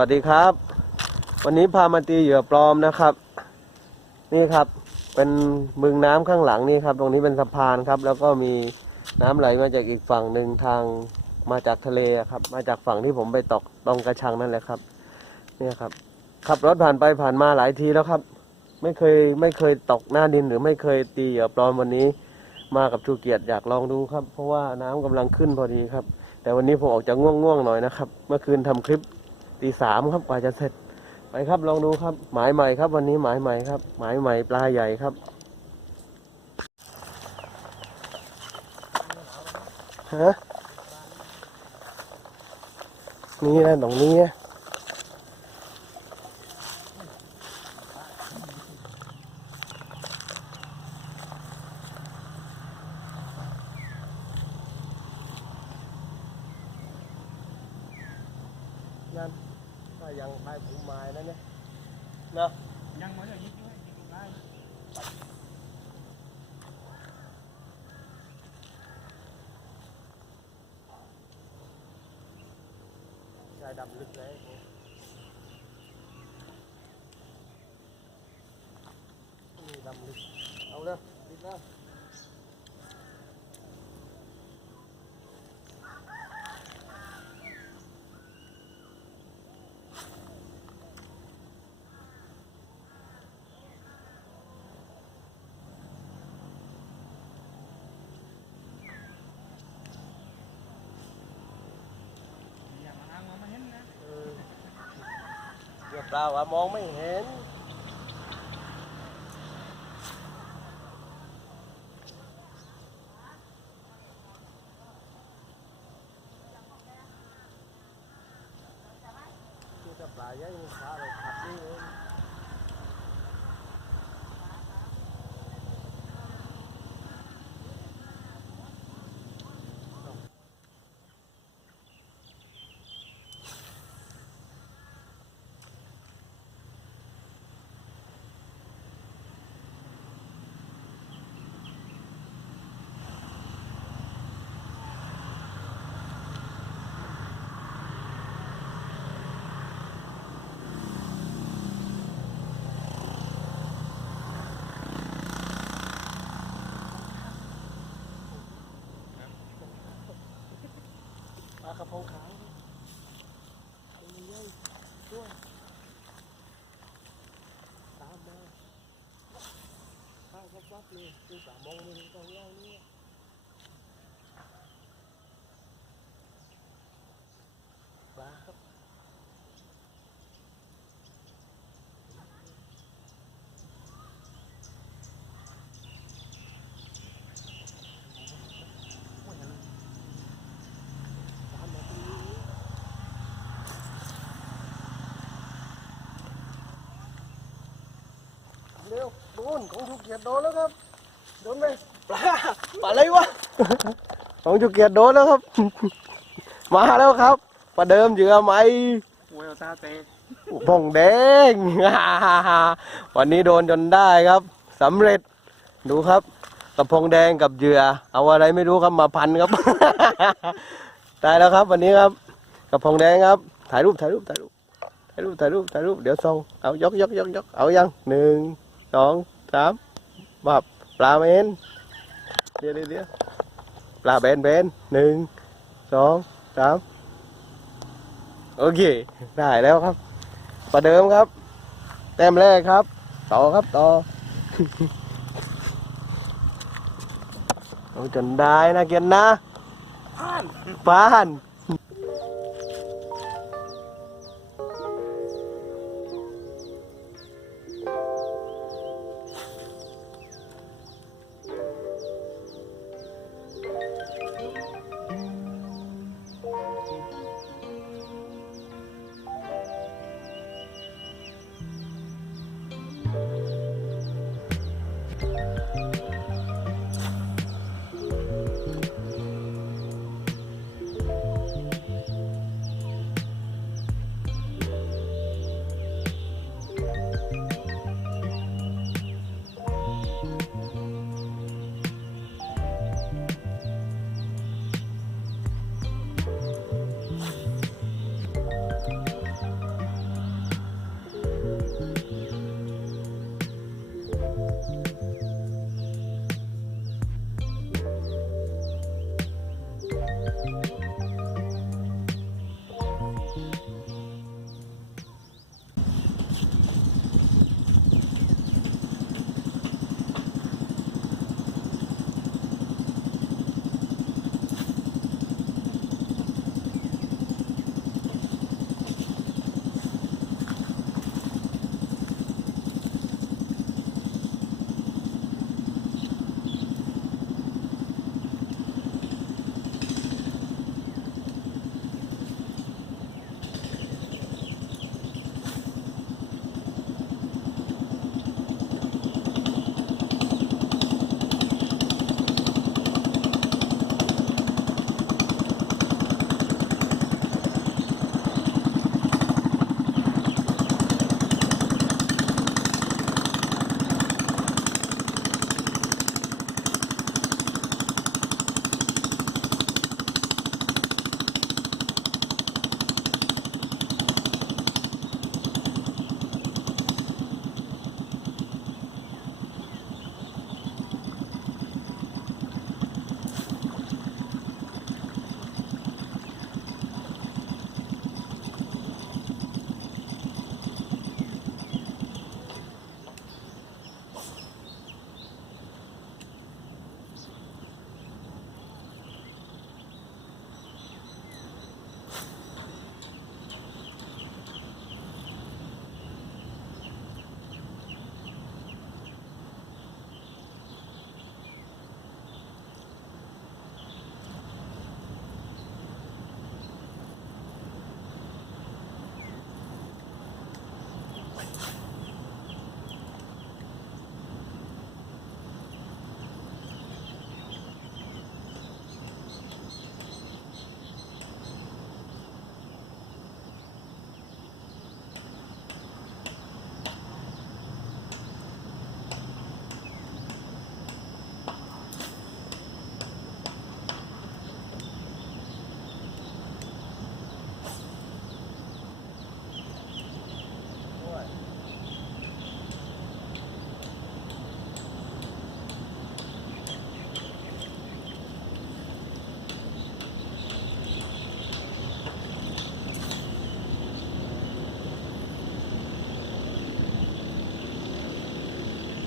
วัสดีครับ วันนี้พามาตีเหยื่อปลอมนะครับ นี่ครับเป็นบึงน้ำข้างหลังนี่ครับ ตรงนี้เป็นสะพานครับ แล้วก็มีน้ำไหลมาจากอีกฝั่งหนึ่งทางมาจากทะเลครับ มาจากฝั่งที่ผมไปตกตรงกระชังนั่นแหละครับ เนี่ยครับขับรถผ่านไปผ่านมาหลายทีแล้วครับ ไม่เคยไม่เคยตกหน้าดินหรือไม่เคยตีเหยื่อปลอมวันนี้ มากับชูเกียรติอยากลองดูครับ เพราะว่าน้ำกำลังขึ้นพอดีครับ แต่วันนี้ผมออกจะง่วงๆหน่อยนะครับ เมื่อคืนทำคลิป ตีสามครับกว่าจะเสร็จ ไปครับลองดูครับ หมายใหม่ครับ วันนี้หมายใหม่ครับ หมายใหม่ปลาใหญ่ครับฮะนี่นะตรงนี้นะนั่ นก็ยังไปถึงไม้แล้วเนี่ยเนาะยังเหมือนอย่างนี้ด้วยยิงได้ ชายดำลึกเลยนี่ดำลึก เอาเลยดิดแล้ว อย่างมาอ้างว่ามาเห็นนะ เออ เกือบเราอะมองไม่เห็น คือจะปลาเยอะยังขาเลยขับนี่เองปลากระพงขาวตัวนี้เยอะด้วยตามมาข้าววับวับเลยคือสามมองเลยตรงเล่านี่ปลาครับ ตามมาตรงนี้ เร็วโดนของชูเกียรติโดนแล้วครับ โดนไหมปลาปลาอะไรวะ ของชูเกียรติโดนแล้วครับ มาแล้วครับประเดิมเหยื่อไหมเวลซาเตพงแดง วันนี้โดนจนได้ครับสำเร็จ ดูครับกระพงแดงกับเหยื่อ เอาอะไรไม่รู้ครับมาพันครับได้แล้วครับ วันนี้ครับกระพงแดงครับ ถ่ายรูปถ่ายรูปถ่ายรูปถ่ายรูปถ่ายรูปถ่ายรูปเดี๋ยวส่งเอายกยกยกยกเอายังหนึ่ง สองสามมาปลาเบนเดี๋ยวเดี๋ยวเดี๋ยวปลาเบนเบนหนึ่งสองสามโอเค ได้แล้วครับ ประเดิมครับ แต้มแรกครับ ต่อครับต่อเอาจนได้นะเกียรตินะผ่านบ้าน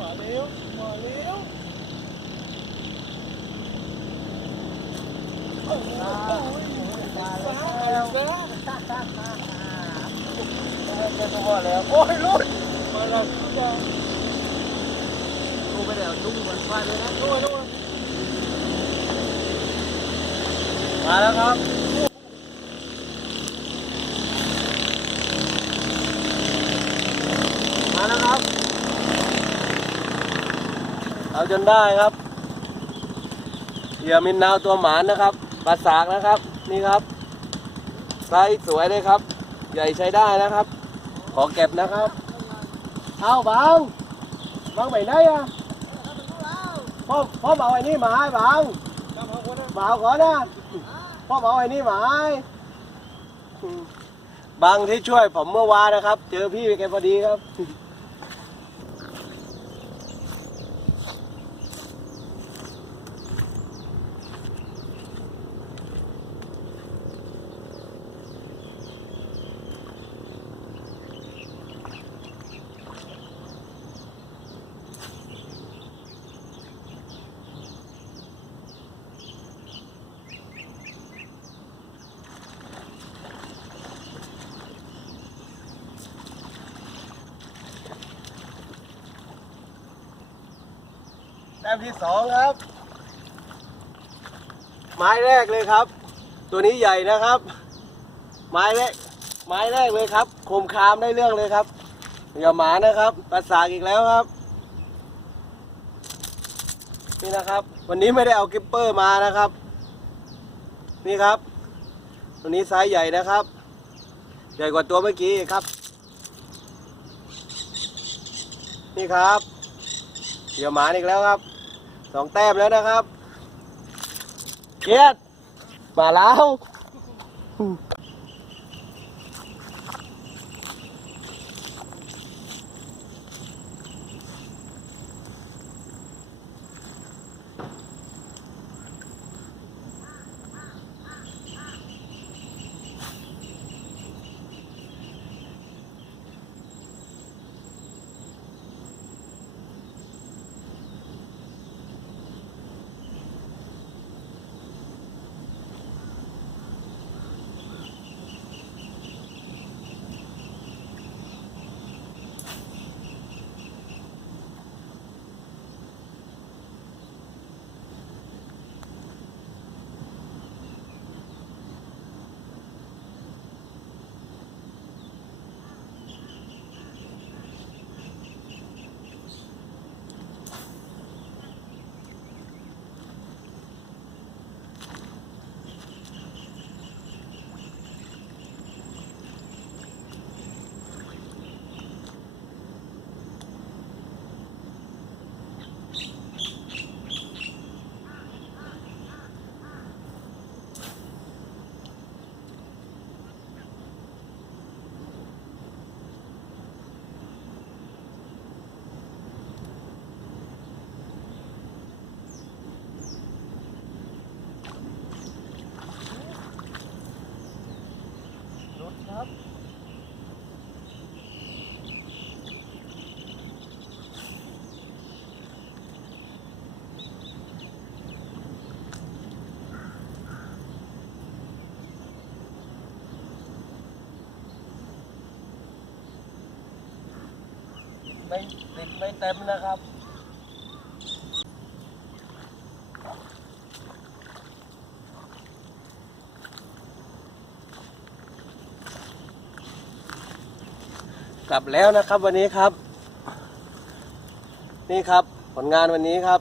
เร็วมาเร็วโอ้โหมาแล้วเจอตัวแล้ว โอ้ยลุดมาแล้วดูไปเดี๋ยวลุกมันฟาดเลยนะดูดูมาแล้วครับ มาแล้วครับ เอา จนได้ครับเหยื่อมินนาวตัวหมานนะครับปลาสากนะครับนี่ครับไซส์สวยเลยครับ ใหญ่ใช้ได้นะครับ ขอเก็บนะครับเอาบางบางไปไหนอะพ่อพ่อเอาไอ้นี่มาให้บางบางก่อนนะพ่อเอาไอ้นี่มาให้บางที่ช่วยผมเมื่อวานนะครับ เจอพี่แกพอดีครับ แต้มที่สองครับ ไม้แรกเลยครับ ตัวนี้ใหญ่นะครับ ไม้แรก ไม้แรกเลยครับคมคามได้เรื่องเลยครับอย่าหมานะครับปลาสาอีกแล้วครับ นี่นะครับ วันนี้ไม่ได้เอากิปเปอร์มานะครับ นี่ครับ ตัวนี้ไซส์ใหญ่นะครับ ใหญ่กว่าตัวเมื่อกี้ครับ นี่ครับเหยื่อหมาอีกแล้วครับ สองแต้มแล้วนะครับเกียดมาแล้ว ครับไม่ติดไม่เต็มนะครับ กลับแล้วนะครับวันนี้ครับ นี่ครับผลงานวันนี้ครับ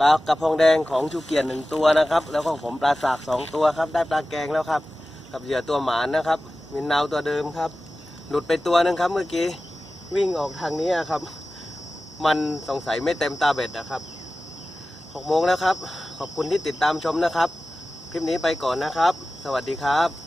ปลากระพงแดงของชูเกียรติหนึ่งตัวนะครับ แล้วก็ผมปลาสากสองตัวครับ ได้ปลาแกงแล้วครับ กับเหยื่อตัวหมานนะครับ มินนาวตัวเดิมครับ หลุดไปตัวหนึงครับเมื่อกี้วิ่งออกทางนี้ครับ มันสงสัยไม่เต็มตาเบ็ดนะครับหกโมงแล้วครับ ขอบคุณที่ติดตามชมนะครับ คลิปนี้ไปก่อนนะครับ สวัสดีครับ